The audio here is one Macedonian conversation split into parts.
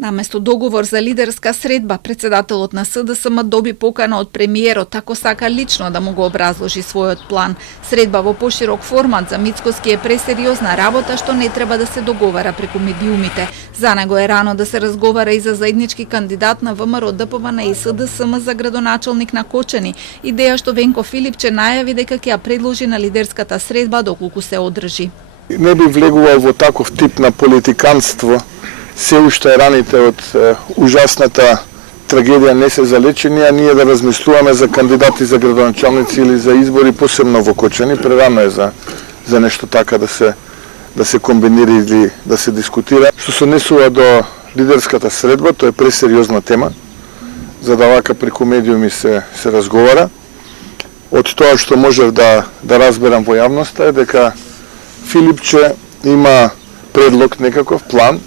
Наместо договор за лидерска средба, председателот на СДСМ доби покана од премиерот, ако сака лично да му го образложи својот план. Средба во поширок формат за Мицкоски е пресериозна работа што не треба да се договара преку медиумите. За него е рано да се разговара и за заеднички кандидат на ВМРО ДПМН и СДСМ за градоначалник на Кочани, идеја што Венко Филипче најави дека ќе ја предложи на лидерската средба доколку се одржи. Не би влегувал во таков тип на политиканство. Се уште раните од ужасната трагедија не се залечени, а ние да размислуваме за кандидати за градоначалници или за избори, посебно во Кочани. Прерано е за нешто така да се комбинира или да се дискутира. Што се однесува до лидерската средба, тоа е пресериозна тема, за да вака преку медиуми се разговара. Од тоа што можев да разберам во јавноста е дека Филипче има предлог, некаков план.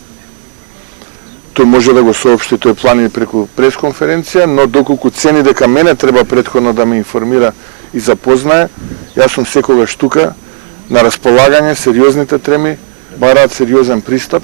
Тој може да го соопшти тој план и преку пресконференција, но доколку цени дека мене треба претходно да ме информира и запознае, јас сум секогаш тука на располагање. Сериозните теми бараат сериозен пристап.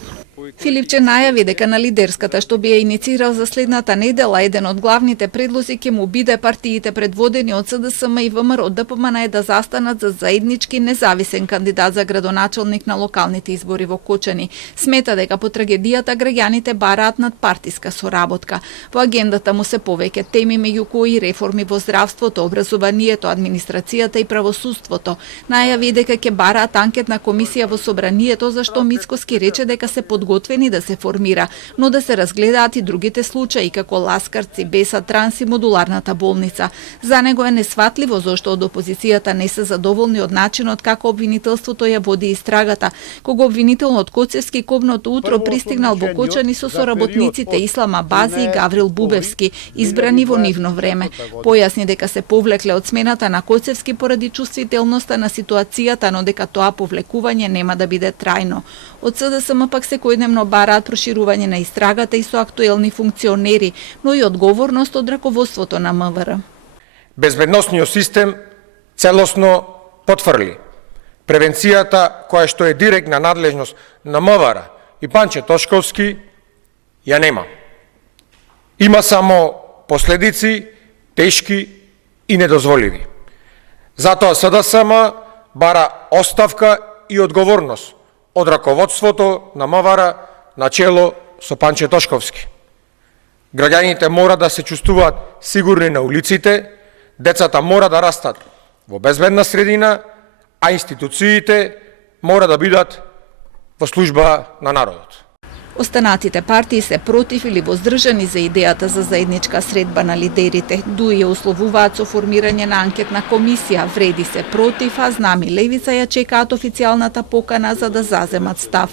Филипче најави дека на лидерската што би ја иницирал за следната недела, еден од главните предлози ќе му биде партиите предводени од СДСМ и ВМРО ДПМН да застанат за заеднички независен кандидат за градоначалник на локалните избори во Кочани. Смета дека по трагедијата граѓаните бараат надпартиска соработка. Во агендата му се повеќе теми, меѓу кои реформи во здравството, образованието, администрацијата и правосудството. Најави дека ќе бараат анкетна комисија во собранието, зашто Мицкоски рече дека се подготвени да се формира, но да се разгледаат и другите случаи, како Ласкарци, Беса, Транс и модуларната болница. За него е несватливо зашто од опозицијата не се задоволни од начинот како обвинителството ја води истрагата. Кога обвинителот Коцевски кобното утро пристигнал во Кочани со соработниците Ислам Абази и Гаврил Бубевски, избрани во нивно време. Појасни дека се повлекле од смената на Коцевски поради чувствителноста на ситуацијата, но дека тоа повлекување нема да биде трајно. Од СДСМ пак секојдневно бараат проширување на истрагата и со актуелни функционери, но и одговорност од раководството на МВР. Безбедносниот систем целосно потврли превенцијата која што е директна надлежност на МВР и Панче Тошковски ја нема. Има само последици тешки и недозволиви. Затоа СДСМ бара оставка и одговорност од раководството на МВР на чело со Панче Тошковски. Граѓаните мора да се чувствуваат сигурни на улиците, децата мора да растат во безбедна средина, а институциите мора да бидат во служба на народот. Останатите партии се против или воздржани за идејата за заедничка средба на лидерите. ДУИ ја условуваат со формирање на анкетна комисија, Вреди се против, а Знам и Левица ја чекаат официјалната покана за да заземат став.